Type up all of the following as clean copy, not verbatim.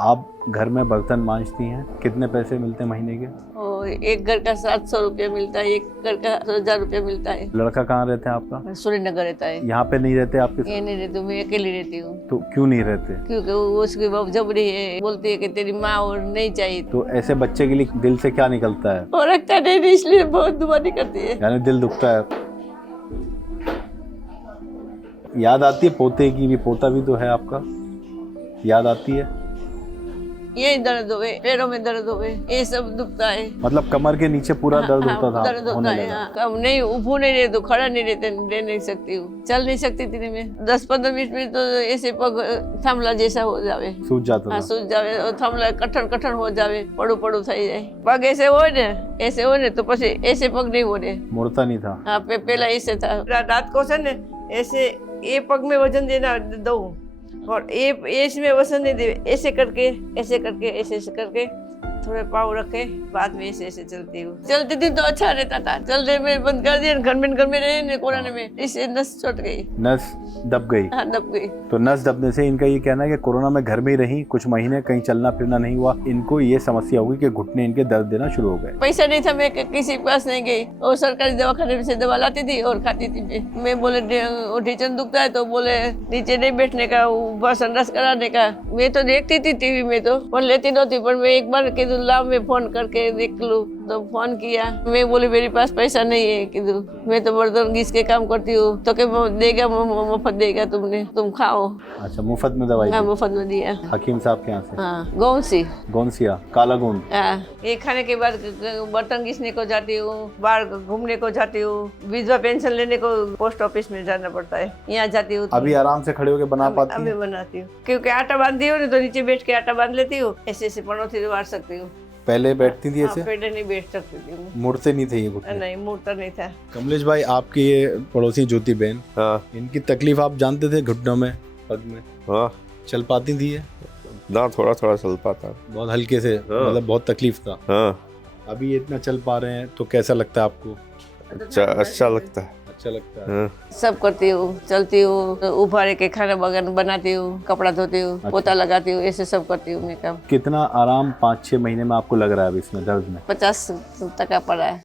आप घर में बर्तन मांजती हैं, कितने पैसे मिलते हैं महीने के? और एक घर का 700 रुपया मिलता है, एक घर का 1000 रुपया मिलता है। लड़का कहाँ रहता है आपका? सुरेंद्र रहता है। यहाँ पे नहीं रहते आपके साथ? ये नहीं रहती, मैं अकेली रहती हूँ। तो क्यों नहीं रहते? क्योंकि वो उसकी बाप जबरी है, बोलती है कि तेरी माँ और नहीं चाहिए। तो ऐसे बच्चे के लिए दिल से क्या निकलता है? और रखता नहीं, इसलिए बहुत दुआ नहीं करती है। यानी दिल दुखता है। याद आती है पोते की भी? पोता भी तो है आपका, याद आती है? ये दर्द हुए, पैरों में दर्द हुए, ये सब दुखता है। मतलब कमर के नीचे पूरा दर्द होता था? दर्द होता है। कम नहीं, उभू नहीं रहे तो खड़ा नहीं रह नहीं सकती हूँ, चल नहीं सकती थी मैं। 10-15 मिनट में तो ऐसे पग थामला जैसा हो जावे, सूझ जाता था? सूझ जावे और थामला कठण हो जावे, पड़ू થઈ જાય। पग ऐसे हो ने तो પછી ऐसे पग नहीं हो रहे, मुड़ता नहीं था? हाँ पहला ऐसे था। रात को से ने ऐसे ये पग में वजन देना दो और ये इसमें वजन नहीं दे, ऐसे करके थोड़े पाँव रखे, बाद में ऐसे चलती हूँ। चलती थी तो अच्छा रहता था, चलते में बंद कर दिया, घर में रहे कोरोना में, इससे नस छूट गई, नस दब गई। हाँ दब गई। तो नस दबने से इनका ये कहना है कि कोरोना में घर में ही रही, कुछ महीने कहीं चलना फिरना नहीं हुआ, इनको ये समस्या होगी कि घुटने इनके दर्द देना शुरू हो गए। पैसा नहीं था, मैं किसी के पास नहीं गई और सरकारी दवाखाने से दवा लाती थी और खाती थी। मैं बोले ढीचन दुखता है तो बोले नीचे नहीं बैठने का, ऊपर संडास कराने का। मैं तो देखती थी टीवी में तो, पर लेती नहोती, पर मैं एक बार ला मैं फोन करके देख लूं, तो फोन किया। मैं बोली मेरे पास पैसा नहीं है, किधर मैं तो बर्तन घिस के काम करती हूँ, तो क्या देगा, मुफ्त देगा, तुम खाओ। अच्छा, मुफ्त में दवाई? हाँ मुफ्त में दिया, हकीम साहब के यहाँ से? हाँ गौनसिया काला गोंद। ये खाने के बाद बर्तन घिसने को जाती हूँ, बाहर घूमने को जाती हूँ, विधवा पेंशन लेने को पोस्ट ऑफिस में जाना पड़ता है, यहाँ जाती हूँ। अभी आराम से खड़े होके बना पाती हैं? अभी बनाती हूँ, क्योंकि आटा बांधती हूँ तो नीचे बैठ के आटा बांध लेती हूँ, ऐसे पनौती मार सकती हूँ। पहले बैठती थी ऐसे? पहले नहीं बैठ सकती थी, मुड़ते नहीं थे ये घुटने? नहीं मुड़ता नहीं था। कमलेश भाई, आपकी ये पड़ोसी ज्योति बहन, हाँ इनकी तकलीफ आप जानते थे? घुटनों में, पग में? हाँ, चल पाती थी ये? ना थोड़ा चल पाता। बहुत हल्के से? हाँ। मतलब बहुत तकलीफ था? हाँ, अभी ये इतना चल पा रहे हैं तो कैसा लगता है आपको? अच्छा लगता है। अच्छा लगता है? हाँ। सब करती हूँ, चलती हूँ, उभारे के खाना बगन बनाती हूँ, कपड़ा धोती हूँ, पोता लगाती हूँ, ऐसे सब करती हूँ मैं काम। कितना आराम 5-6 महीने में आपको लग रहा है अभी इसमें दर्द में? 50 पड़ा है।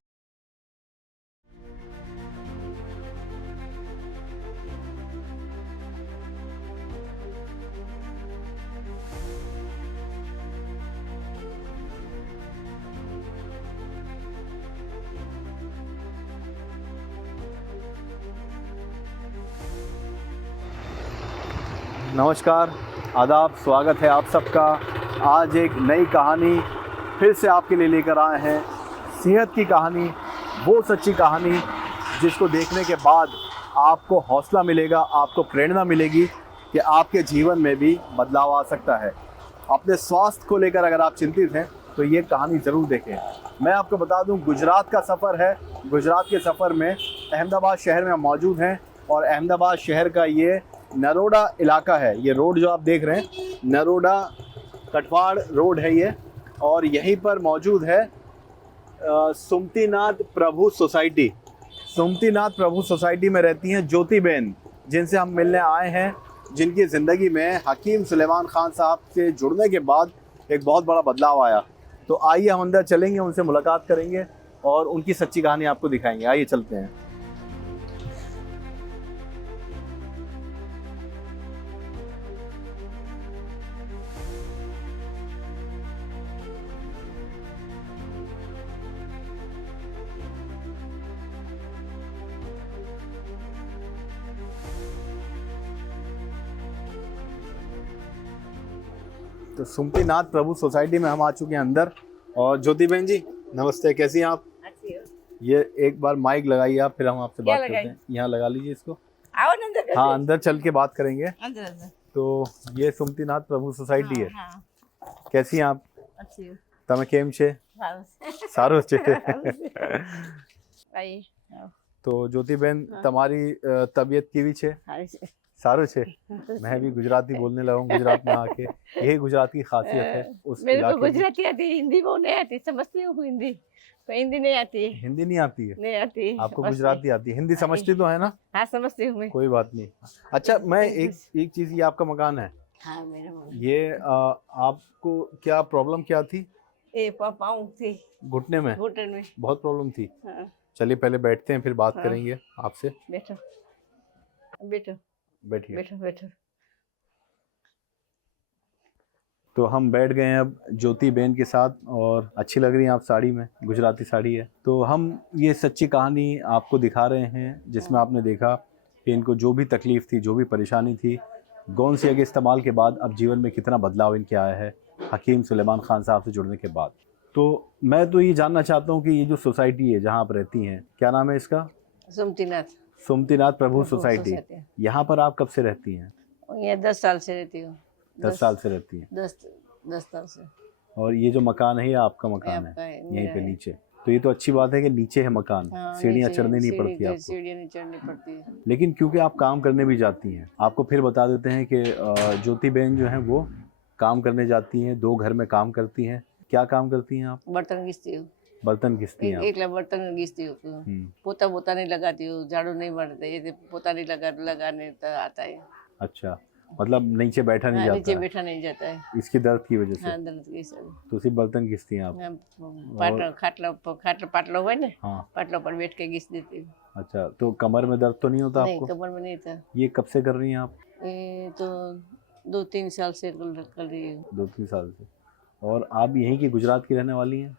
नमस्कार, आदाब, स्वागत है आप सबका। आज एक नई कहानी फिर से आपके लिए लेकर आए हैं। सेहत की कहानी, वो सच्ची कहानी जिसको देखने के बाद आपको हौसला मिलेगा, आपको प्रेरणा मिलेगी कि आपके जीवन में भी बदलाव आ सकता है। अपने स्वास्थ्य को लेकर अगर आप चिंतित हैं तो ये कहानी ज़रूर देखें। मैं आपको बता दूं, गुजरात का सफ़र है। गुजरात के सफ़र में अहमदाबाद शहर में हम मौजूद हैं और अहमदाबाद शहर का ये नरोडा इलाका है। ये रोड जो आप देख रहे हैं, नरोडा कटवाड़ रोड है ये, और यहीं पर मौजूद है सुमतीनाथ प्रभु सोसाइटी। सुमतीनाथ प्रभु सोसाइटी में रहती हैं ज्योति बहन, जिनसे हम मिलने आए हैं, जिनकी ज़िंदगी में हकीम सुलेमान खान साहब से जुड़ने के बाद एक बहुत बड़ा बदलाव आया। तो आइए हम अंदर चलेंगे, उनसे मुलाकात करेंगे और उनकी सच्ची कहानी आपको दिखाएंगे। आइए चलते हैं। तो सुमतीनाथ प्रभु सोसाइटी में हम आ चुके हैं अंदर। और ज्योति बहन जी नमस्ते, कैसी हैं आप? ये एक बार माइक लगाइए आप, फिर हम आपसे बात करते हैं। यहाँ लगा लीजिए इसको। आओ अंदर। हाँ, अंदर चल के बात करेंगे। अंदर। तो ये सुमतीनाथ प्रभु सोसाइटी है। हाँ, कैसी हैं आप? अच्छी हूँ। તમે કેમ છે? સારું છે। आई તો જ્યોતિબેન, તમારી તબિયત કેવી છે? सारू छे। मैं भी गुजराती बोलने लगा हूँ गुजरात में आके। यही गुजरात की खासियत है उस मेरे को इलाके की। गुजराती आती, हिंदी वो नहीं आती, समझती हूँ हिंदी, पर हिंदी नहीं आती। हिंदी नहीं आती है? नहीं आती। आपको गुजराती आती है? हिंदी समझती तो है ना? हाँ समझती हूँ मैं। कोई बात नहीं। अच्छा, मैं एक चीज, ये आपका मकान है? हाँ मेरा मम्मी। ये आपको क्या प्रॉब्लम क्या थी? ये पाँव थी, घुटने में घुटन में। बहुत प्रॉब्लम थी। हाँ चलिए पहले बैठते हैं, फिर बात हाँ। करेंगे आपसे। बैठो बैठो बैठिए। बैठो बैठो। तो हम बैठ गए हैं अब ज्योति बहन के साथ, और अच्छी लग रही हैं आप साड़ी में, गुजराती साड़ी है। तो हम ये सच्ची कहानी आपको दिखा रहे हैं जिसमें आपने देखा कि इनको जो भी तकलीफ़ थी, जो भी परेशानी थी, गौन सिया के इस्तेमाल के बाद अब जीवन में कितना बदलाव इनके आया है हकीम सुलेमान खान साहब से जुड़ने के बाद। तो मैं तो ये जानना चाहता हूँ कि ये जो सोसाइटी है जहाँ आप रहती हैं, क्या नाम है इसका? सुमतीनाथ। सुमतीनाथ प्रभु प्रभु सोसाइटी। सोसाइटी। यहाँ पर आप कब से रहती हैं? ये 10 साल से रहती हूँ। 10 साल से रहती हैं। 10 साल से। और ये जो मकान है ये आपका मकान आपका है, है, यहीं मेरा पे है। नीचे। तो ये तो अच्छी बात है कि नीचे है मकान, हाँ, सीढ़ियाँ नीचे चढ़नी नहीं पड़ती आपको। सीढ़ियाँ नहीं चढ़नी पड़ती है। लेकिन क्योंकि आप काम करने भी जाती हैं, आपको फिर बता देते हैं कि ज्योति बहन जो है वो काम करने जाती हैं, 2 घर में काम करती हैं। क्या काम करती हैं आप? बर्तन घिसती हूँ। बर्तन घिसती हैं आप। एक बर्तन घिसती हूँ। पोता वोता नहीं लगाती हूँ, झाड़ू नहीं मारते, ये पोता नहीं लगाने तो आता है। अच्छा, मतलब नीचे बैठा नहीं हाँ, जाता नीचे है बैठा नहीं जाता है। इसकी दर्द की वजह से। हाँ, दर्द की सब। तो सिर्फ बर्तन घिसती हैं आप? पाटलो हुआ ना, हाँ। पाटलो पर बैठ के घिस देती हूँ। अच्छा, तो कमर में दर्द तो नहीं होता नहीं, आपको? कमर में नहीं था। ये कब से कर रही हैं आप? ये तो 2-3 साल से कर रही हूँ। 2-3 साल से। और आप यहीं की गुजरात की रहने वाली हैं?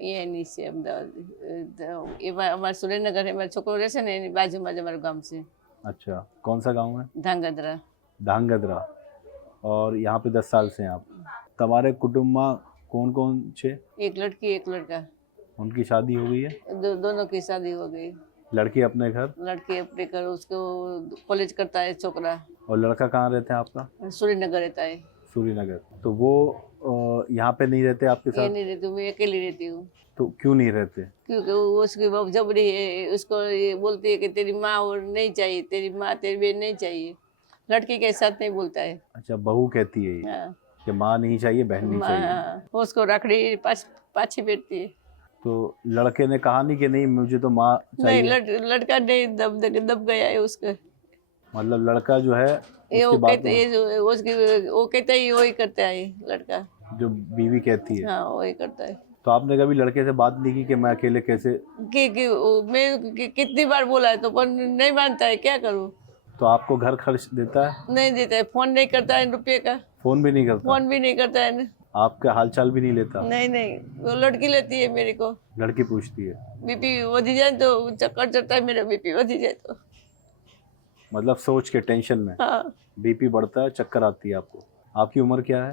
ये नहीं से अमदावाद, ये हमारा सुरेंद्रनगर है। मेरा छोकरो रहશે ને એની બાજુમાં જ અમારું ગામ છે। अच्छा, कौन सा गांव है? ધાંગધ્રા। धांगध्रा। और यहाँ पे 10 साल से हैं आप। तुम्हारे कुटुंब में कौन कौन छे? एक लड़की एक लड़का। उनकी शादी हो गई है? दोनों की शादी हो गई। लड़की अपने घर लड़के अपने घर, उसको कॉलेज करता है छोकरा। और लड़का कहाँ रहते हैं आपका? सूर्यनगर रहता है। सूर्यनगर। तो वो यहाँ पे नहीं रहते आपके ये साथ? नहीं रहती हूँ, मैं अकेली रहती हूँ। तो क्यों नहीं रहते? क्योंकि वो उसकी बहू जबरी है, उसको ये बोलती है कि तेरी माँ और नहीं चाहिए, तेरी माँ तेरी बहन नहीं चाहिए। लड़की के साथ नहीं बोलता है। अच्छा, बहू कहती है ये हाँ, कि माँ नहीं चाहिए, बहन नहीं चाहिए। हाँ, उसको रखड़ी पाछी बैठती है। तो लड़के ने कहा नहीं कि नहीं मुझे तो माँ नहीं, चाहिए? लड़का नहीं दब गया है उसका। मतलब लड़का जो है ये उसकी वो बात कहते ये जो उसकी वो कहता है वही करता है लड़का। जो बीवी कहती है। हाँ, वही करता है। तो आपने कभी लड़के से बात नहीं की कि मैं अकेले कैसे? मैं कितनी बार बोला है तो पर नहीं मानता है, क्या करूँ। तो आपको घर खर्च देता है? नहीं देता है, फोन नहीं करता है रुपये का। फोन भी नहीं करता? फोन भी नहीं करता है। आपका हालचाल भी नहीं लेता? नहीं, वो लड़की लेती है मेरे को। लड़की पूछती है? बीपी वधी जाए तो चक्कर चढ़ता है, मेरा बीपी वधी जाए तो। मतलब सोच के टेंशन में हाँ, बीपी बढ़ता है, चक्कर आती है आपको। आपकी उम्र क्या है?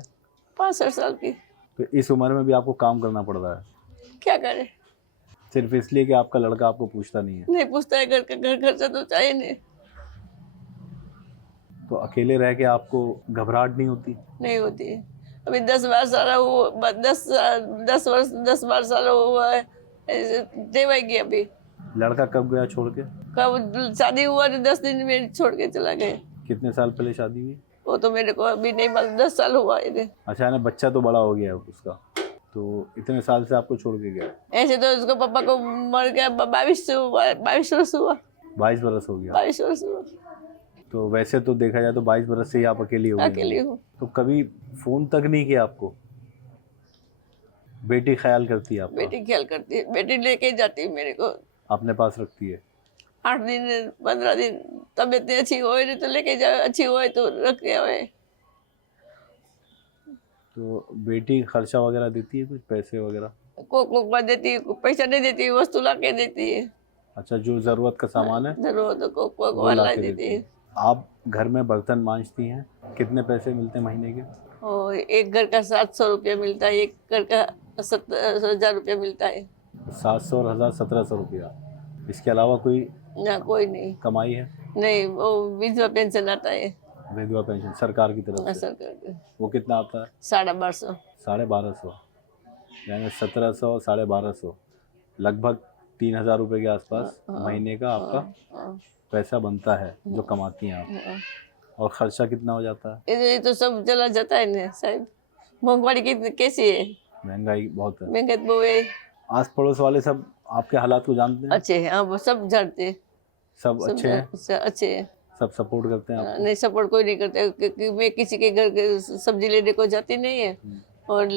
65 साल की। तो इस उम्र में भी आपको काम करना पड़ रहा है, क्या करे। सिर्फ इसलिए कि आपका लड़का आपको पूछता नहीं है? नहीं पूछता है, घर खर्चा तो चाहिए नहीं। तो अकेले रह के आपको घबराहट नहीं होती? नहीं होती है। अभी 10-12 साल वो 10 साल हुआ है, देवाई गया। अभी लड़का कब गया छोड़ के? कब शादी हुआ तो 10 दिन में छोड़ के चला गया। कितने साल पहले शादी हुई? वो तो मेरे को अभी नहीं मालूम, 10 साल हुआ है। अच्छा, ना बच्चा तो बड़ा हो गया है उसका, तो इतने साल से आपको छोड़ के गया? ऐसे तो उसको पापा को मर गया 22 वर्ष हुआ। 22 बरस हो गया। 22 वर्ष हुआ। तो वैसे तो देखा जाए तो 22 बरस से ही आप अकेली हो गई। अकेली हूँ। तो कभी फोन तक नहीं किया आपको? बेटी ख्याल करती है आपका? बेटी ख्याल करती है, बेटी लेके जाती है मेरे को। अपने पास रखती है? 8 दिन 15 दिन तबीयत नहीं अच्छी हो तो लेके जाए, अच्छी हो तो रख के आए। तो बेटी खर्चा वगैरह देती है, कुछ पैसे वगैरह? कोक देती है, पैसा नहीं देती है, वस्तु ला के देती है। अच्छा, जो जरूरत का सामान है जरूरत को कोक वो ला ला के देती है। आप घर में बर्तन मांजती हैं, कितने पैसे मिलते हैं महीने के? और एक घर का 700 रुपया मिलता है, एक घर का 70,000 रुपया मिलता है। 700 और 1000 1700 रुपया। इसके अलावा कोई ना, कोई नहीं। कमाई है? नहीं, वो विधवा पेंशन आता है विधवा पेंशन सरकार की तरफ से? सरकार का। वो कितना आता है? 1250। 1250, यानी 1700 1250, लगभग 3000 रुपये के आसपास महीने का आपका पैसा बनता है जो कमाती हैं आप। और खर्चा कितना हो जाता है? ये तो सब चला जाता है ना साहब। महंगाई कितनी कैसी है। महंगाई बहुत है। महंगाई वो है। आस पड़ोस वाले सब आपके हालात को जानते हैं? अच्छे हैं, हाँ, वो सब जानते हैं। सब अच्छे हैं? अच्छे हैं। सब सपोर्ट करते हैं आपको? नहीं, सपोर्ट कोई नहीं करता क्योंकि मैं किसी के घर के सब्जी लेने को जाती नहीं है, और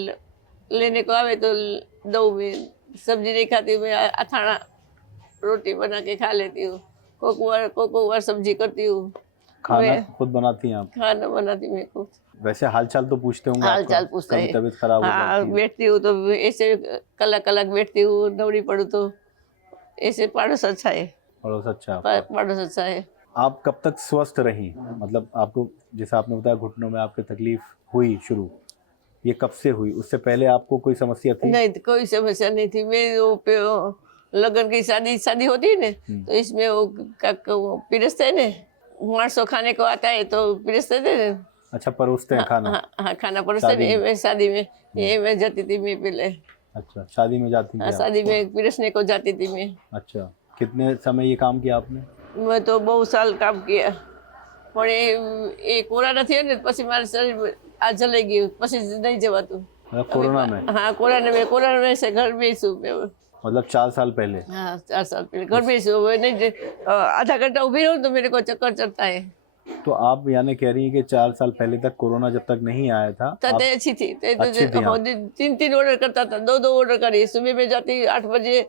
लेने को आवे तो दो में सब्जी नहीं खाती, मैं अथाना रोटी बना के खा लेती हूँ, को बार सब्जी करती हूँ। खाना मैं खुद बनाती हैं आप? खाना बनाती मेरे को। वैसे हालचाल तो पूछते होंगे हाल आपका? चाल पूछते कभी हैं। तबीयत खराब हो हाँ, जाती है? बैठती हूँ तो ऐसे कलक कलक बैठती हूँ, नवड़ी पड़ू तो ऐसे पड़ोस अच्छा है, पड़ोस अच्छा है आपका? पड़ोस अच्छा है। आप कब तक स्वस्थ रही? मतलब आपको, जैसे आपने बताया घुटनों में आपकी तकलीफ हुई शुरू, ये कब से हुई? उससे पहले आपको कोई समस्या थी? नहीं, कोई समस्या नहीं थी। मैं वो लगन की शादी होती है ना, तो इसमें वो पिरसते ने, मार्सो खाने को आता है तो पिरसते थे ना। अच्छा, परोसते हैं खाना? हाँ, खाना परोसते थे। मैं शादी में ये मैं जाती थी मैं पहले। अच्छा, शादी में जाती थी हाँ, आप? शादी में पिरसने को जाती थी मैं। अच्छा, कितने समय ये काम किया आपने? मैं तो बहुत साल काम किया, પણ એ કોરોના થયો ને પછી મારું શરીર આ જલાઈ ગયું, પછી નહીં જવાતું। मतलब कोरोना में? हाँ, कोरोना में से घर में ही છું मैं। मतलब 4 साल पहले? हाँ, 4 साल पहले घर में ही છું। मैं नहीं आधा घंटा उभी रहूँ तो मेरे को चक्कर चढ़ता है। तो आप यानी कह रही हैं कि 4 साल पहले तक कोरोना जब तक नहीं आया था तब आप अच्छी थी, अच्छी थी आप? 3 ऑर्डर करता था, 2 ऑर्डर करी। सुबह में जाती 8 बजे,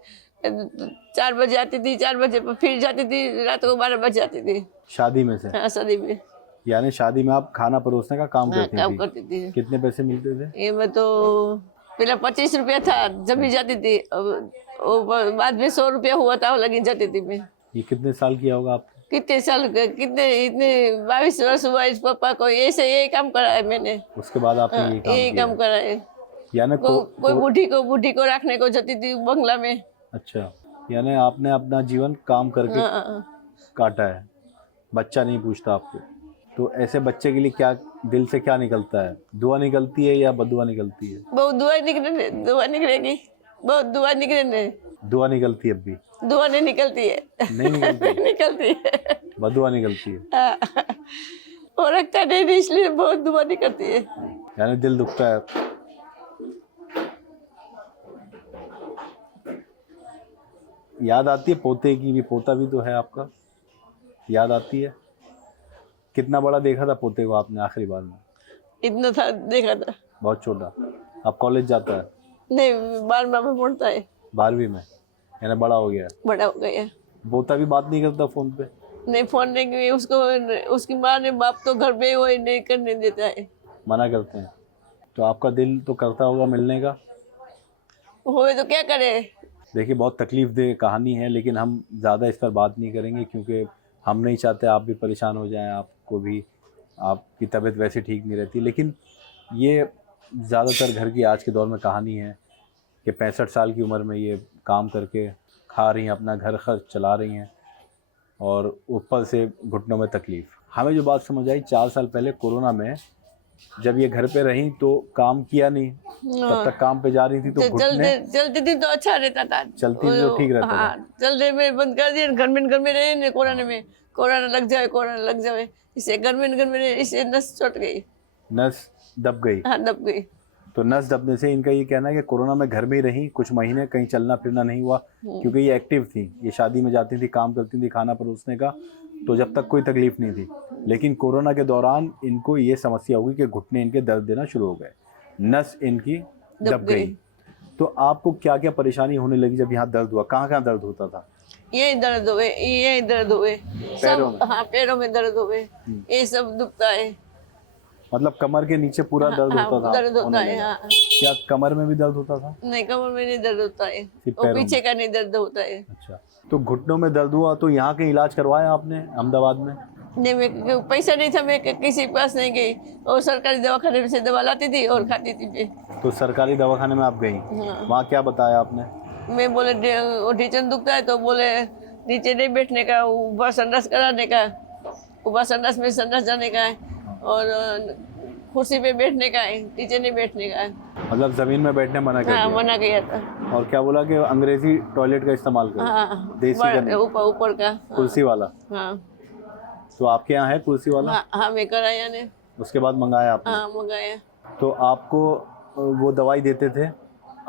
4 बजे आती थी, 4 बजे फिर जाती थी, रात को 12 बजे आती थी। शादी में से? हाँ, शादी में। यानी शादी में आप खाना परोसने का काम हाँ, करती काम थी? करती थी। कितने पैसे मिलते थे? ये मैं तो पहले 25 रुपया था जब भी जाती थी, अब वो बाद में 100 रुपया हुआ था, लगी जाती थी मैं। ये कितने साल किया होगा आप? कितने साल कितने इतने 22 वर्ष हुआ इस पापा को, ऐसे यही काम करा है मैंने। उसके बाद आपने ये यही काम काम करा है। किया? यानी कोई बूढ़ी को रखने को जाती थी बंगला में। अच्छा, यानी आपने अपना जीवन काम करके हाँ, काटा है, बच्चा नहीं पूछता आपको। तो ऐसे बच्चे के लिए क्या दिल से क्या निकलता है? दुआ निकलती है या बदुआ निकलती है? बहुत दुआ निकलेगी, बहुत दुआ निकले। दुआ निकलती है अब भी? दुआ नहीं निकलती है। नहीं निकलती? निकलती है। बदुआ निकलती है? हाँ, और रखता नहीं इसलिए बहुत दुआ निकलती है। यानी दिल दुखता है। याद आती है पोते की भी? पोता भी तो है आपका, याद आती है? कितना बड़ा देखा था पोते को आपने आखिरी बार में? इतना था देखा था। बहुत छोटा? अब कॉलेज जाता है? नहीं, 12वां में पढ़ता है। 12वीं में? यानी बड़ा हो गया? बड़ा हो गया। पोता भी बात नहीं करता फोन पे? नहीं, फोन नहीं किया उसको, उसकी माँ ने, बाप तो घर पे वही नहीं करने देता है, मना करते हैं? तो आपका दिल तो करता होगा मिलने का? होए तो क्या करे। देखिए, बहुत तकलीफ दे कहानी है, लेकिन हम ज़्यादा इस पर बात नहीं करेंगे क्योंकि हम नहीं चाहते आप भी परेशान हो जाएं, आपको भी, आपकी तबीयत वैसे ठीक नहीं रहती। लेकिन ये ज़्यादातर घर की आज के दौर में कहानी है कि 65 साल की उम्र में ये काम करके खा रही हैं, अपना घर खर्च चला रही हैं, और ऊपर से घुटनों में तकलीफ़। हमें जो बात समझ आई, 4 साल पहले कोरोना में जब ये घर पे रहीं तो काम किया नहीं, तब तक काम पे जा रही थी तो घुटने चलती थी तो अच्छा रहता था। चलती थी तो ठीक रहता था। हाँ, चलते में बंद कर दिया, घर में रहे ने, कोरोना लग जाए, इससे घर में रहे, इससे नस छूट गई, नस दब गई। हाँ, दब गई। तो नस दबने से इनका ये कहना है कि कोरोना में घर में ही रही कुछ महीने, कहीं चलना फिरना नहीं हुआ क्योंकि ये एक्टिव थी, ये शादी में जाती थी, काम करती थी, खाना परोसने का, तो जब तक कोई तकलीफ नहीं थी। लेकिन कोरोना के दौरान इनको ये समस्या हुई कि घुटने इनके दर्द देना शुरू हो गए, नस इनकी दब गई। तो आपको क्या क्या परेशानी होने लगी जब यहाँ दर्द हुआ? कहाँ कहाँ दर्द होता था? यही दर्द हुए पैरों में? सब। हाँ, पैरों में दर्द हुए, ये सब दुखता है। मतलब कमर के नीचे पूरा दर्द होता था? दर्द होता होने है। लगा। हाँ, क्या कमर में भी दर्द होता था? नहीं, कमर में नहीं दर्द होता है, सिर्फ वो पैरों पीछे में? का नहीं दर्द होता है। अच्छा, तो घुटनों में दर्द हुआ तो यहाँ के इलाज करवाया आपने अहमदाबाद में? नहीं, मैं पैसा नहीं था, मैं किसी के पास नहीं गई, और सरकारी दवाखाने से दवा लाती थी और खाती थी मैं। तो सरकारी दवाखाने में आप गई, हाँ। वहाँ क्या बताया आपने? मैं बोले वो ढीचन दुखता है, तो बोले नीचे नहीं बैठने का, ऊपर संडास कराने का, ऊपर संडास में संडास जाने का है, और कुर्सी पे बैठने का है, नीचे नहीं बैठने का है। मतलब जमीन में बैठने मना कर हाँ, दिया? मना किया था। और क्या बोला कि अंग्रेजी टॉयलेट का इस्तेमाल करो? हाँ, देसी का नहीं? ऊपर का। कुर्सी वाला? हाँ, तो आपके यहाँ है कुर्सी वाला? हाँ, मैं कराया ने। उसके बाद मंगाया आपने? हाँ, मंगाया। तो आपको वो दवाई देते थे,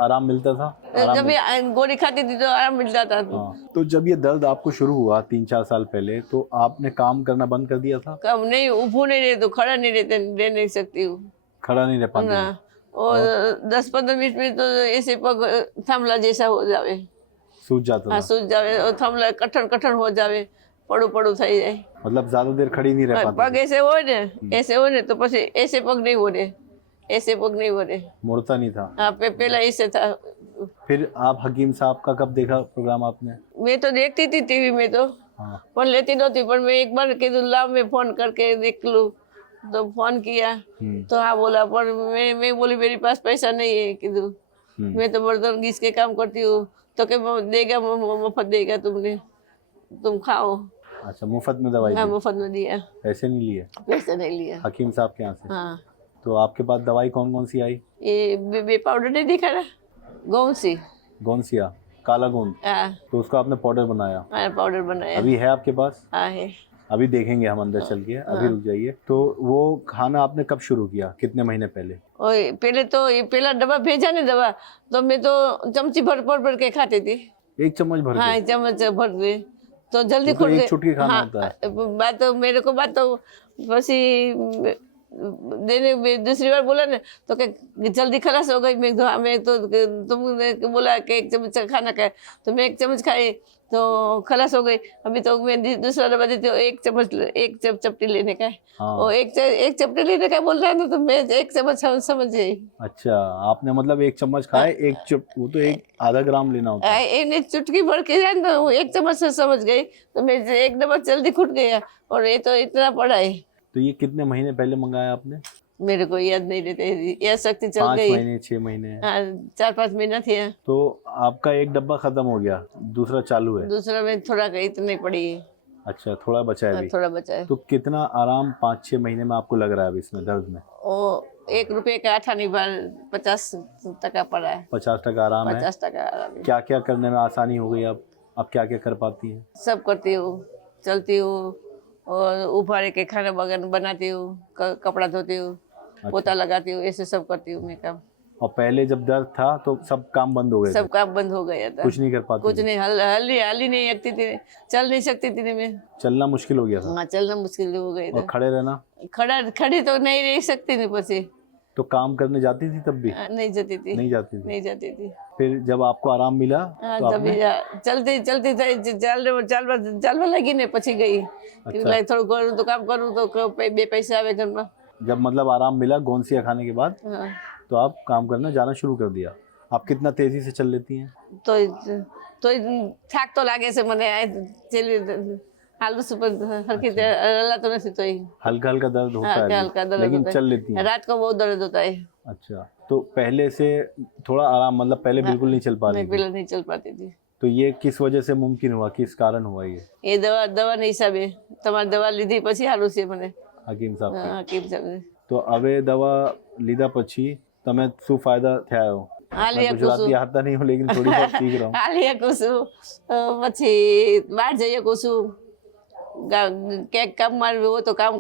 आराम मिलता था? जब भी गोली खाती थी तो आराम मिल जाता था। हाँ, तो जब ये दर्द आपको शुरू हुआ 3-4 साल पहले, तो आपने काम करना बंद कर दिया था? कम नहीं, उभो नहीं रहे तो खड़ा नहीं रह नहीं सकती हूँ खड़ा नहीं रह पाती ना। थी? और 10-15 मिनट में तो ऐसे पग थमला जैसा हो जावे। सूझ जाता हाँ था? सूझ जावे और थमला कठण हो जावे, પડું પડું થઈ જાય। मतलब ज्यादा देर खड़ी नहीं रह पाती પગ थी? ऐसे हो ने तो પછી ऐसे पग नहीं हो रहे, ऐसे पग नहीं हो रहे। मुड़ता नहीं था? हाँ पहला ऐसे था। फिर आप हकीम साहब का कब देखा प्रोग्राम आपने? मैं तो देखती थी टीवी में तो, हाँ। पर लेती नहोती, पर मैं एक बार कीधु लाओ मैं फोन करके देख लूं, तो फोन किया तो हाँ बोला, पर मैं बोली मेरे पास पैसा नहीं है कीधु, मैं तो बर्तन घिस के काम करती हूँ। तो क्या देगा, मुफ्त देगा, तुम खाओ। अच्छा, मुफ्त में दवाई हाँ दी? मुफ्त में दिया, पैसे नहीं लिए? पैसे नहीं लिया। हकीम साहब के यहाँ से? हाँ तो आपके पास दवाई कौन कौन सी आई? ये बे पाउडर नहीं दिखा रहा, गौंसी। गोंसिया, काला गोंद, हाँ तो उसका आपने पाउडर बनाया? मैंने पाउडर बनाया। अभी है आपके पास? हाँ है। अभी देखेंगे हम अंदर चल के, अभी रुक जाइए। तो वो खाना आपने कब शुरू किया, कितने महीने पहले? और पहले तो ये पहला डब्बा भेजा नहीं दवा, तो मैं तो चमची भर के खाती थी। 1 चम्मच भर हाँ के? एक चम्मच भर के तो जल्दी वो तो खुल एक गए। चुटकी खाना हाँ, होता है। बात तो मेरे को बात तो बस ही देने दूसरी बार बोला ना तो क्या जल्दी खलास हो गई। मैं तो तुमने बोला कि 1 चम्मच खाना खाए, तो मैं 1 चम्मच खाई तो खलास हो गई। अभी तो मैं दूसरा डब्बा देती हूँ, 1 चम्मच, 1 चपटी लेने का है। हाँ। और एक चपटी लेने का बोल रहा है ना, तो मैं 1 चम्मच समझ गई। अच्छा, आपने मतलब 1 चम्मच खाए, वो तो आधा ग्राम लेना होता है। इन्हें चुटकी भर के जान तो 1 चम्मच से समझ गई, तो मैं 1 डब्बा जल्दी खुट गया, और ये तो इतना पड़ा है। तो ये कितने महीने पहले मंगाया आपने? मेरे को याद नहीं रहते, यह शक्ति चल 5 गई। महीने 6 महीने? हाँ 4-5 महीना थे। तो आपका 1 डब्बा खत्म हो गया, दूसरा चालू है? दूसरा में थोड़ा इतनी पड़ी है। अच्छा, थोड़ा बचा है अभी? थोड़ा बचा है। तो कितना आराम 5-6 महीने में आपको लग रहा है अभी इसमें दर्द में? वो 1 रुपये का आठा नहीं बार 50 टका पड़ा है। 50% आराम है? 50 टका आराम है। क्या क्या करने में आसानी हो गई? अब क्या क्या कर पाती हैं? सब करती हूँ, चलती हूँ, और उभारे के खाना बनाती हूँ, कपड़ा धोती हूँ, पोता लगाती हूँ, ऐसे सब करती हूँ मैं काम। और पहले जब दर्द था तो सब काम बंद हो गए थे? सब काम बंद हो गया था, कुछ नहीं कर पाती कुछ थी? नहीं, हल ही नहीं सकती थी, चल नहीं सकती थी मैं। चलना मुश्किल हो गया था? हाँ चलना मुश्किल हो गया और था। खड़े रहना? खड़ी तो नहीं रह सकती थी, पसी तो काम करने जाती थी तब भी? नहीं जाती थी। नहीं जाती थी? नहीं जाती थी। फिर जब आपको आराम मिला हाँ तो तभी आपने चलती चालवा लगी ने પછી गई। अच्छा। થોડું કરું તો કામ કરું તો 2 पैसे आवे घर में। जब मतलब आराम मिला गोंसिया खाने के बाद, हाँ तो आप काम करना जाना शुरू कर दिया। आप कितना तेजी से चल लेती हैं? तो થાક તો લાગે છે મને, हाल सुपर हल्की हल्ला तो नहीं, तो हल्का हल्का दर्द होता है हल्का अभी, हल्का दर्द लेकिन होता है। चल लेती हैं? रात को बहुत दर्द होता है। अच्छा, तो पहले से थोड़ा आराम, मतलब पहले बिल्कुल नहीं चल पा रही मैं थी? पहले नहीं चल पाती थी। तो ये किस वजह से मुमकिन हुआ, किस कारण हुआ ये? दवा नहीं हिसाबे તમારી દવા લીધી પછી સારું છે મને। હકીમ સાહેબ की? હકીમ સાહેબ તો હવે દવા લીધા પછી તમે શું ફાયદા થયા? હાલી मैं શકું गुजराती છું, आता नहीं हूँ, लेकिन थोड़ी बहुत सीख रहा हूँ। હાલી શકું છું, પછી બહાર જઈ શકું છું, ક્યાંક કામ મારું હોય તો કામ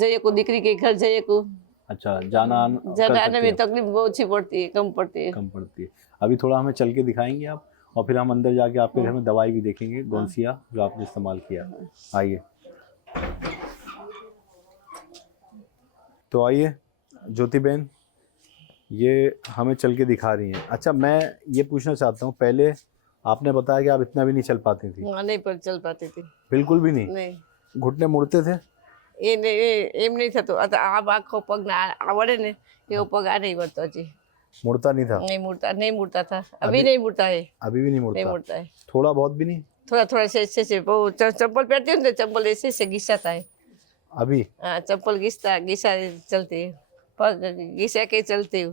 જઈ શકું, દીકરી के घर જઈ શકું। अच्छा, जाना कर आने सकती में हैं? तकलीफ बहुत अच्छी पड़ती है, कम पड़ती है। कम पड़ती है। अभी थोड़ा हमें चल के दिखाएंगे आप, और फिर हम अंदर जाके आपके घर में दवाई भी देखेंगे, गोंसिया जो आपने इस्तेमाल किया। आइए, तो आइए ज्योति बहन, ये हमें चल के दिखा रही हैं। अच्छा, मैं ये पूछना चाहता हूँ, पहले आपने बताया कि आप इतना भी नहीं चल पाती थी? नहीं पर चल पाती थी, बिल्कुल भी नहीं? नहीं घुटने मुड़ते थे? એમ નહીં થતું। આ આખો પગ આવડે ને એવો પગ આ નહીં વધતો હજી। मुड़ता नहीं था? नहीं मुड़ता था, अभी नहीं मुड़ता है, अभी भी नहीं नहीं मुड़ता? मुड़ता है। थोड़ा बहुत भी नहीं? थोड़ा थोड़ा से ऐसे से वो चप्पल पहनती हूँ तो चप्पल ऐसे से घिसाता है। अभी? हाँ चप्पल घिसा चलती है, पग घिसा के चलती हूँ।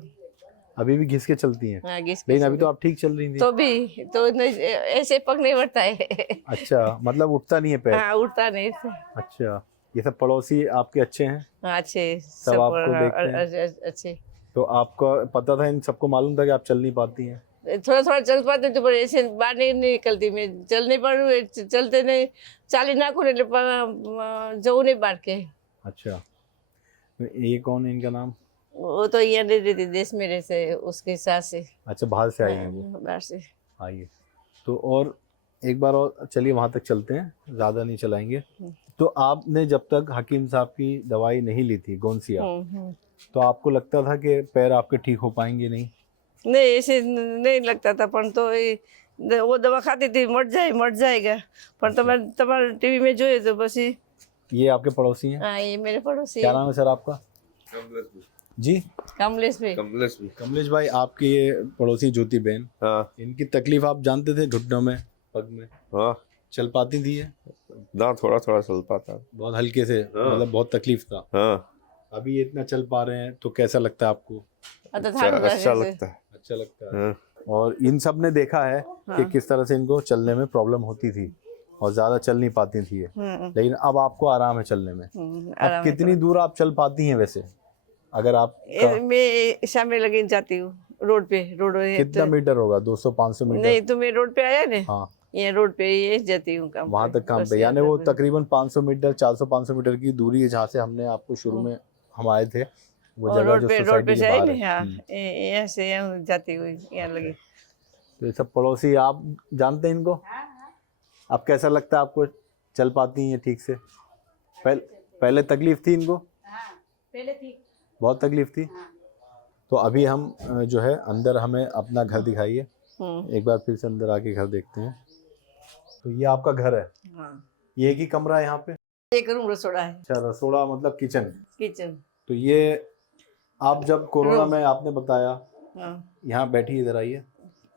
अभी भी घिस के चलती हैं? हाँ घिस के लेकिन अभी तो आप ठीक चल रही थी। तो भी तो नहीं, ऐसे पग नहीं बढ़ता है। अच्छा, मतलब उठता नहीं है पैर? हाँ उठता नहीं। अच्छा, ये सब पड़ोसी आपके अच्छे हैं? हाँ अच्छे सब आपको हाँ, देखते हैं? अच्छे। तो आपको पता था, इन सबको मालूम था कि आप चल नहीं पाती हैं? थोड़ा थोड़ा चल पाते तो, पर ऐसे बाहर नहीं निकलती मैं, चल नहीं पाऊँ, चलते नहीं, चाली ना को जाऊँ नहीं बाहर के। अच्छा, ये कौन है, इनका नाम? वो तो यहाँ रह रही थी, देश में रहते उसके सास से। अच्छा, बाहर से आई हैं वो। बाहर से। आइए, तो और एक बार और चलिए वहाँ तक चलते हैं, ज़्यादा नहीं चलाएंगे। तो आपने जब तक हकीम साहब की दवाई नहीं ली थी गोंसिया, तो आपको लगता था कि पैर आपके ठीक हो पाएंगे नहीं? नहीं, ऐसे नहीं लगता था, पर तो वो दवा खाती थी मट जाएगा, पर तुम्हारे टीवी में जो है तो बस ये आपके पड़ोसी हैं? हाँ, ये मेरे पड़ोसी क्या नाम है सर आपका? जी, कमलेश भाई। कमलेश भाई, आपकी ये पड़ोसी ज्योति बहन, हाँ इनकी तकलीफ आप जानते थे? घुटनों में, पग में हाँ चल पाती थी ये? ना थोड़ा थोड़ा चल पाता। बहुत हल्के से, मतलब बहुत तकलीफ था। हाँ अभी ये इतना चल पा रहे हैं तो कैसा लगता है आपको? अच्छा लगता है। अच्छा लगता है। हाँ और इन सब ने देखा है कि किस तरह से इनको चलने में प्रॉब्लम होती थी और ज्यादा चल नहीं पाती थी ये, लेकिन अब आपको आराम है चलने में। अब कितनी दूर आप चल पाती हैं वैसे, अगर आप मैं शाम लगी जाती हूँ रोड पे। कितना मीटर होगा? 200-500 मीटर? नहीं, तो मैं रोड पे आया ना, हाँ, ये रोड पे ये जाती हूँ काम वहां तक काम पे, यानी वो तकरीबन 500 मीटर 400-500 मीटर की दूरी है जहाँ से हमने आपको शुरू में हम आए थे, वो जगह जो सोसाइटी के बाहर है। हाँ, यहाँ से यहाँ जाती हुई यहाँ लगी। तो ये सब पड़ोसी आप जानते हैं इनको? अब कैसा लगता है आपको? चल पाती हैं ठीक से? पहले तकलीफ थी इनको? पहले थी, बहुत तकलीफ थी। तो अभी हम जो है अंदर, हमें अपना घर दिखाइए एक बार, फिर से अंदर आके घर देखते हैं। तो ये आपका घर है? ये एक ही कमरा है यहाँ पे? एक रूम रसोड़ा है। अच्छा, रसोड़ा मतलब किचन। तो ये आप जब कोरोना में, आपने बताया यहाँ बैठी, इधर आइए,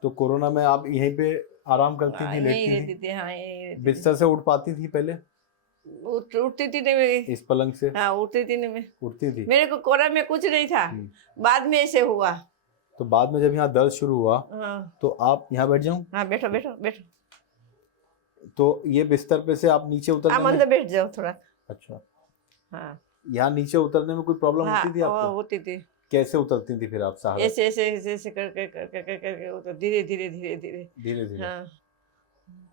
तो कोरोना में आप यहीं पे आराम करती थी, लेटती थी? हाँ, यहीं बिस्तर से उठ पाती थी पहले? उठती थी नहीं, इस पलंग से? हाँ, उठती थी नहीं, मैं उठती थी? मेरे को कोरोना में कुछ नहीं था, बाद में ऐसे हुआ। तो बाद में जब यहाँ दर्द शुरू हुआ, हाँ, तो आप यहाँ बैठ जाऊँ? हाँ, बैठो बैठो बैठो। तो ये बिस्तर पे से आप नीचे उतरने आप अंदर बैठ जाओ थोड़ा। अच्छा, हाँ, यहाँ नीचे उतरने में कोई प्रॉब्लम होती थी आपको? होती थी। कैसे उतरती थी फिर आप सहारा? ऐसे ऐसे ऐसे ऐसे करके उतर, धीरे धीरे धीरे धीरे। धीरे धीरे? हाँ,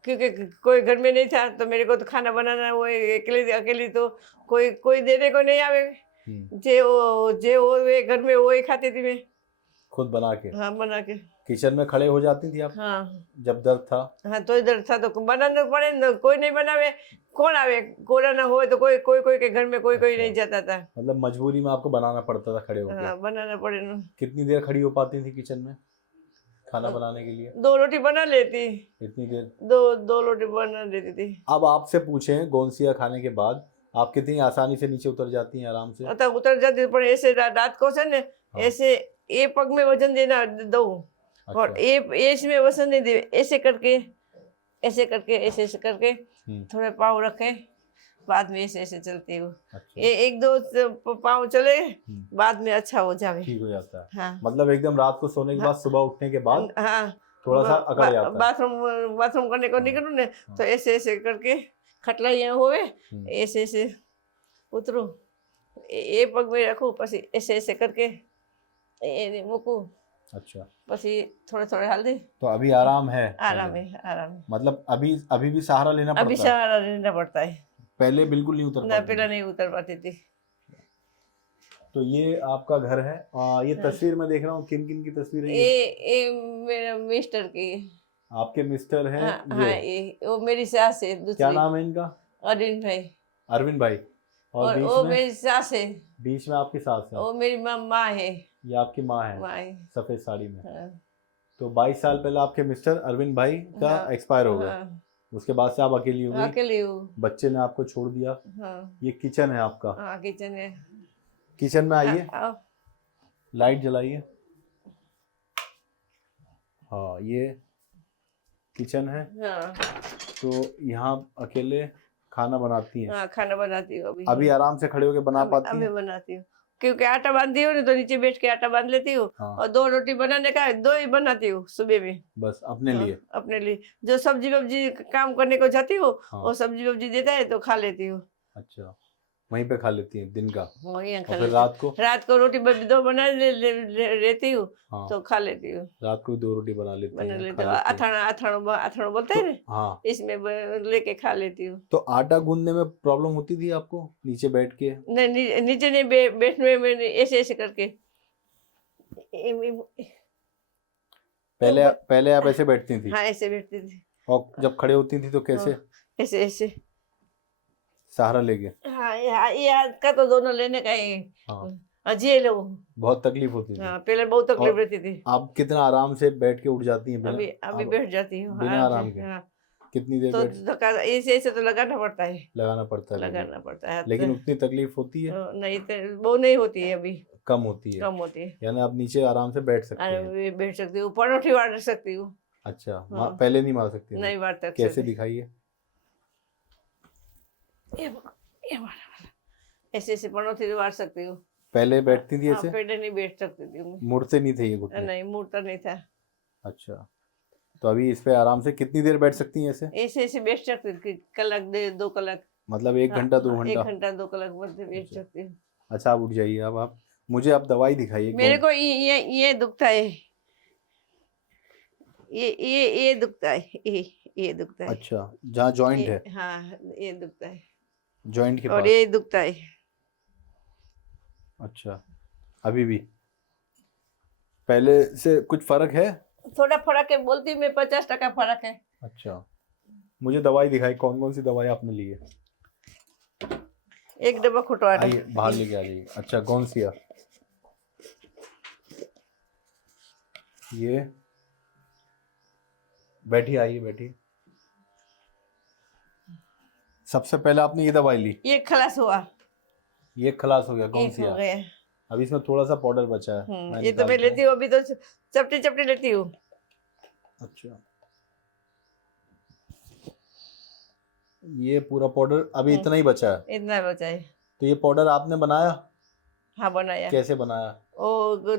क्योंकि कोई घर में नहीं था, तो मेरे को तो खाना बनाना, वो अकेली तो कोई देने को नहीं आवे। जे वो वे घर में वो ही खाती थी मैं, खुद बना के? हाँ, बना के। किचन में खड़े हो जाती थी आप? हाँ, जब दर्द था? हाँ, तो इधर था तो बनाना पड़े न, कोई नहीं बनावे, कौन आवे? कोरोना हो तो कोई के घर में कोई नहीं जाता था, मतलब मजबूरी में आपको बनाना पड़ता था खड़े होकर? हाँ, बनाना पड़े ना। कितनी देर खड़ी हो पाती थी किचन में खाना बनाने के लिए? 2 रोटी बना लेती। इतनी देर? दो रोटी बना लेती थी। अब आपसे पूछें, गोंसिया खाने के बाद आप कितनी आसानी से नीचे उतर जाती हैं आराम से? मतलब उतर जाती, पर ऐसे रात को से न, ऐसे ये पग में वजन देना दो, और ये इसमें वजन नहीं दे, ऐसे करके ऐसे करके थोड़े पाँव रखे, बाद में ऐसे चलती हूँ। ये 1-2 पाँव चले, बाद में अच्छा हो जाए, ठीक हो जाता है। हाँ, मतलब एकदम रात को सोने के बाद, सुबह उठने के बाद हाँ, थोड़ा सा अकड़ जाता है। बाथरूम करने को निकलूँ न, तो ऐसे करके खटला यहाँ होवे, ऐसे उतरू, ये पग में रखू, पसी ऐसे करके ये मुकू। अच्छा, पसी थोड़े हाल दे। तो अभी आराम है? आराम है। मतलब अभी भी सहारा लेना पड़ता है? अभी सहारा लेना पड़ता है। पहले बिल्कुल नहीं उतर ना, पहले नहीं उतर पाती थी। तो ये आपका घर है। ये तस्वीर मैं देख रहा हूँ, किन की तस्वीर है ये मेरा मिस्टर की। आपके मिस्टर हैं? हाँ, ये वो मेरी सास है दूसरी। क्या नाम है इनका? अरविंद भाई। अरविंद भाई। और बीच वो में? मेरी सास है। बीच में आपकी सास है? वो मेरी माँ है। ये आपकी माँ है? माँ है, सफेद साड़ी में। हाँ। तो 22 साल पहले आपके मिस्टर अरविंद भाई का एक्सपायर हो गया, उसके बाद से आप अकेली हो गई? अकेली हूँ। बच्चे ने आपको छोड़ दिया। हाँ, ये किचन है आपका? हाँ, किचन है। किचन में आइए, हाँ, लाइट जलाइए। हाँ, ये किचन है। हाँ, तो यहाँ अकेले खाना बनाती हैं? हाँ, खाना बनाती हूँ अभी आराम से खड़े होके बना पाती हैं? अभी बनाती हूँ, क्योंकि आटा बांधती हूँ तो नीचे बैठ के आटा बांध लेती हूँ। हाँ। और 2 रोटी बनाने का 2 ही बनाती हूँ सुबह में, बस अपने लिए? अपने लिए। जो सब्जी वब्जी काम करने को जाती हूँ, हाँ। वो सब्जी वब्जी देता है तो खा लेती हूँ। अच्छा, वहीं पे खा लेती हैं दिन का? वहीं खा और फिर लेती। रात को रोटी 2 बना लेती हूँ। हाँ। तो खा लेती हूँ। रात को 2 रोटी बना लेती बना हैं, लेती हूँ, अथाणो बोलते हैं ना, हाँ, इसमें लेके खा लेती हूँ। तो आटा गूंदने में प्रॉब्लम होती थी आपको नीचे बैठ के? नहीं, नीचे नहीं बैठने में, ऐसे करके पहले पहले आप ऐसे बैठती थी हाँ ऐसे बैठती थी, और जब खड़े होती थी तो कैसे? ऐसे ऐसे। सहारा लेके? हाँ ये हाथ का तो दोनों लेने का ही। हाँ। अजी लो। बहुत तकलीफ होती थी। हाँ पहले बहुत तकलीफ और रहती थी। आप कितना आराम से बैठ के उठ जाती हैं बिना? अभी आप बैठ जाती हूँ बिना आराम से। के? हाँ कितनी देर तो बैठ? धक्का ऐसे ऐसे तो लगाना पड़ता है, लगाना पड़ता है लगाना पड़ता है हाथ लेकिन से। उतनी तकलीफ होती है? नहीं तो वो नहीं होती है अभी, कम होती है? कम होती है। यानी आप नीचे आराम से बैठ सकते हैं? अरे बैठ सकती हूँ, पनौटी मार सकती हूँ। अच्छा हाँ। पहले नहीं मार सकती थी? नहीं मार सकती। कैसे दिखाइए? ये मार, ऐसे ऐसे पनौती मार सकती हूँ। पहले बैठती थी हाँ, ऐसे? पहले नहीं बैठ सकती थी मैं। मुड़ते नहीं थे ये घुटने? नहीं मुड़ता नहीं था। अच्छा तो अभी इस पे आराम से कितनी देर बैठ सकती हैं ऐसे? ऐसे ऐसे बैठ सकती थी, कलाक 2 कलाक। मतलब 1 घंटा 2 हाँ, घंटा? 1 घंटा 2 कलाक बस बैठ सकती हूँ। अच्छा आप उठ जाइए। अब आप मुझे आप दवाई दिखाइए। मेरे को ये दुखता है, ये दुखता है, ये दुखता है। अच्छा जहाँ जॉइंट है? हाँ ये दुखता है जॉइंट के और पास? ये दुखता है। अच्छा अभी भी? पहले से कुछ फर्क है? थोड़ा फर्क है, बोलती मैं 50% फर्क है। अच्छा मुझे दवाई दिखाई, कौन कौन सी दवाई आपने ली है? एक डब्बा खुटवा है। आइए बाहर लेके आ जाइए। अच्छा कौन सी है? ये बैठी, आइए बैठी। सबसे पहले आपने ये दवाई ली? ये खलास हुआ। ये खलास हो गया? कौन सी हो है? गया। अभी इसमें थोड़ा सा पाउडर बचा है, मैं ये तो मैं निकालता लेती हूँ, अभी तो चपटे चपटे लेती हूँ। हूँ। अच्छा ये पूरा पाउडर अभी इतना ही बचा है? इतना बचा है। तो ये पाउडर आपने बनाया? हाँ बनाया। कैसे बनाया? वो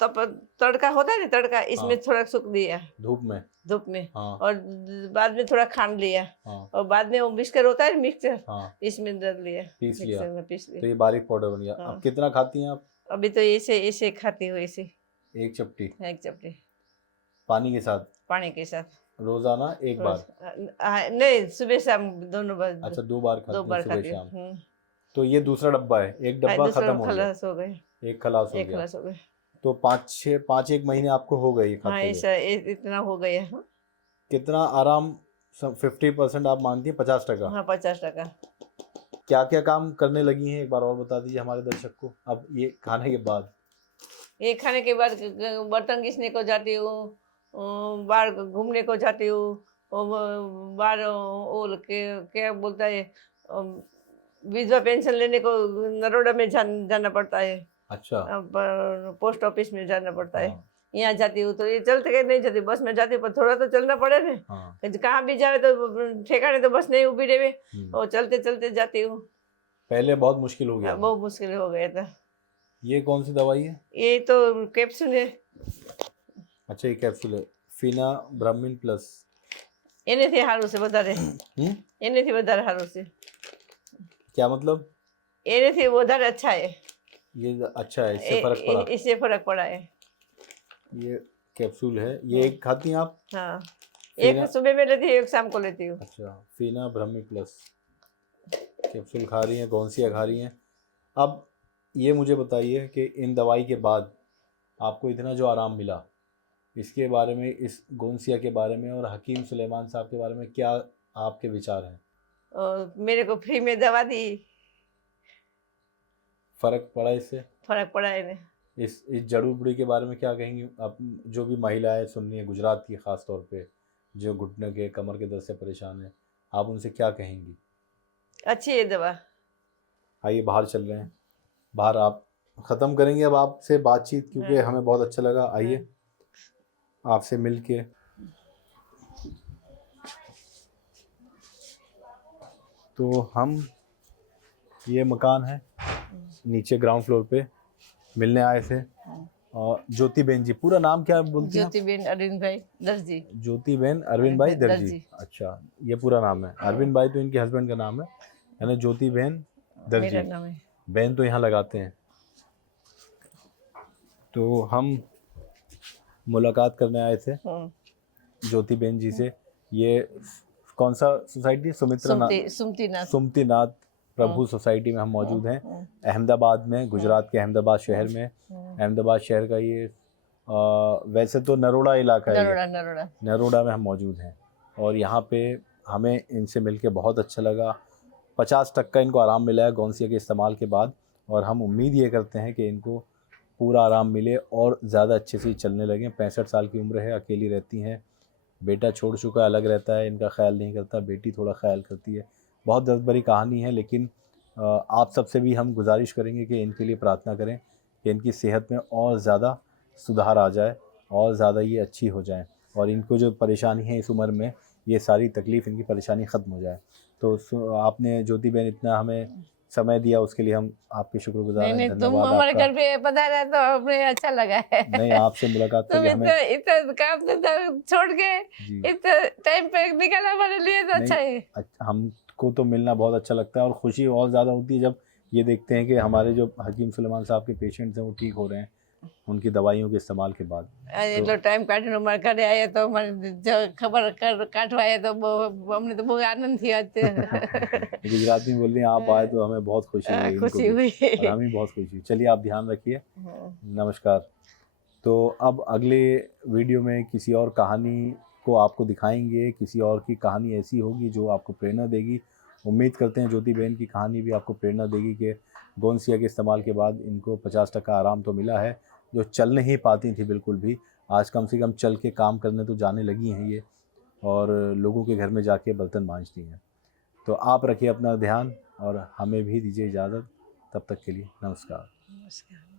तब तड़का होता है ना, तड़का इसमें हाँ। थोड़ा सूख दिया धूप में? धूप में। हाँ। और बाद में थोड़ा खांड लिया। हाँ। और बाद में वो मिक्सर होता है, मिक्सर हाँ। इसमें डाल लिया, पीस लिया? मिक्सर में पीस तो लिया। ये बारीक पाउडर बन गया। हाँ। अब कितना खाती हैं आप? अभी तो ऐसे ऐसे खाती हूँ, ऐसे 1 चपटी? 1 चपटी पानी के साथ? पानी के साथ रोजाना 1 बार? नहीं, सुबह शाम दोनों बार। अच्छा 2 बार खाती 2 हैं, बार सुबह खाती शाम? हूँ। तो ये दूसरा डब्बा है, एक डब्बा दूसरा खत्म हो गया? खलास हो गए। एक खलास हो एक गया। खलास हो गए। तो 5-1 महीने आपको हो गए ये हाँ खाते हुए? ऐसा इतना हो गया। हाँ कितना आराम? 50% आप मानती हैं? 50%? हाँ 50%। क्या क्या काम करने लगी हैं एक बार और बता दीजिए हमारे दर्शक को, अब ये खाने के बाद? ये खाने के बाद बर्तन घिसने को जाती हूँ, बाहर घूमने को जाती हूँ, बाहर वो क्या बोलता है, विधवा पेंशन लेने को नरोड़ा में जाना पड़ता है। अच्छा। पोस्ट ऑफिस में जाना पड़ता है। हाँ। यहाँ जाती हूँ तो ये चलते के नहीं जाती, बस में जाती हूँ, पर थोड़ा तो चलना पड़े ना। हाँ। कहाँ भी जाए तो ठेकाने तो बस नहीं उभी रहे, और चलते चलते जाती हूँ। पहले बहुत मुश्किल हो गया? बहुत मुश्किल हो गया था। ये कौन सी दवाई है? ये तो कैप्सूल है। अच्छा ये कैप्सूल है, फीना ब्राह्मीन प्लस। एने थे हारू से बता रहे, एने थे बता रहे हारू से। क्या मतलब? एने थे वो उधर अच्छा है। ये अच्छा है, इससे फर्क पड़ा? इससे फर्क पड़ा है। ये कैप्सूल है, ये एक खाती हैं आप? हाँ एक सुबह में लेती हूँ, एक शाम को लेती हूँ। अच्छा फीना ब्राह्मी प्लस कैप्सूल खा रही हैं, गौंसिया खा रही हैं। अब ये मुझे बताइए कि इन दवाई के बाद आपको इतना जो आराम मिला, इसके बारे में, इस गौंसिया के बारे में और हकीम सुलेमान साहब के बारे में क्या आपके विचार हैं? और मेरे को फ्री में दवा दी, फर्क पड़ा इससे? फर्क पड़ा है। इस जड़ी बूटी के बारे में क्या कहेंगी आप? जो भी महिलाएं सुन रही हैं गुजरात की ख़ास तौर पे, जो घुटने के कमर के दर्द से परेशान हैं, आप उनसे क्या कहेंगी? अच्छी है दवा। आइए बाहर चल रहे हैं, बाहर आप ख़त्म करेंगे अब आपसे बातचीत, क्योंकि हमें बहुत अच्छा लगा। आइए आपसे मिल के। तो हम, ये मकान है नीचे ग्राउंड फ्लोर पे, मिलने आए थे। और ज्योति बेन जी, पूरा नाम क्या बोलती हैं? ज्योति बेन अरविंद भाई दर्जी। ज्योति बेन अरविंद भाई दर्जी। अच्छा ये पूरा नाम है। अरविंद भाई तो इनके हस्बैंड का नाम है, यानी ज्योति बेन दर्जी। मेरा नाम है। बेन तो यहाँ लगाते हैं। तो हम मुलाकात करने आए थे ज्योति बेन जी से। ये कौन सा सोसाइटी? सुमित्रा नाथ, सुमति नाथ। सुमति नाथ प्रभु सोसाइटी में हम मौजूद हैं अहमदाबाद में, गुजरात के अहमदाबाद शहर में। अहमदाबाद शहर का ये वैसे तो नरोड़ा इलाका है, नरोड़ा नरोड़ा में हम मौजूद हैं और यहाँ पे हमें इनसे मिलके बहुत अच्छा लगा। 50% का इनको आराम मिला है गौनसिया के इस्तेमाल के बाद और हम उम्मीद ये करते हैं कि इनको पूरा आराम मिले और ज़्यादा अच्छे से चलने लगें। 65 साल की उम्र है, अकेली रहती हैं, बेटा छोड़ चुका है, अलग रहता है, इनका ख्याल नहीं करता, बेटी थोड़ा ख्याल करती है। बहुत दर्द भरी कहानी है, लेकिन आप सबसे भी हम गुजारिश करेंगे कि इनके लिए प्रार्थना करें कि इनकी सेहत में और ज़्यादा सुधार आ जाए और ज़्यादा ये अच्छी हो जाए और इनको जो परेशानी है इस उम्र में, ये सारी तकलीफ़, इनकी परेशानी ख़त्म हो जाए। तो आपने ज्योति बहन इतना हमें समय दिया, उसके लिए हम आपके शुक्रगुजार हैं। नहीं तुम धन्यवाद हमारे आपका। घर पे पधारा तो हमें अच्छा लगा है। नहीं, आपसे मुलाकात तुम करके हमें इतना काम धंधा छोड़ के जी इतना टाइम पे निकाला हमारे लिए तो अच्छा नहीं, है। हमको तो मिलना बहुत अच्छा लगता है और खुशी और ज़्यादा होती है जब ये देखते हैं कि हमारे जो हकीम सुलेमान साहब के पेशेंट्स हैं वो ठीक हो रहे हैं उनकी दवाइयों के इस्तेमाल के बाद। ये लो टाइम काटने हमारे घरे आए तो हमारे जो खबर कर काटवाए तो हमने तो बहुत आनंद थी आज। गुजराती में बोल रही हैं, आप आए तो हमें बहुत खुशी हुई, इनको खुशी भी, हुई। और हमें बहुत खुशी हुई। चलिए आप ध्यान रखिए, नमस्कार। तो अब अगले वीडियो में किसी और कहानी को आपको दिखाएंगे, किसी और की कहानी ऐसी होगी जो आपको प्रेरणा देगी। उम्मीद करते हैं ज्योति बहन की कहानी भी आपको प्रेरणा देगी कि गौनसिया के इस्तेमाल के बाद इनको 50% आराम तो मिला है। जो चल नहीं पाती थी बिल्कुल भी, आज कम से कम चल के काम करने तो जाने लगी हैं ये और लोगों के घर में जाके बर्तन मांजती हैं। तो आप रखिए अपना ध्यान और हमें भी दीजिए इजाज़त। तब तक के लिए नमस्कार। नमस्कार।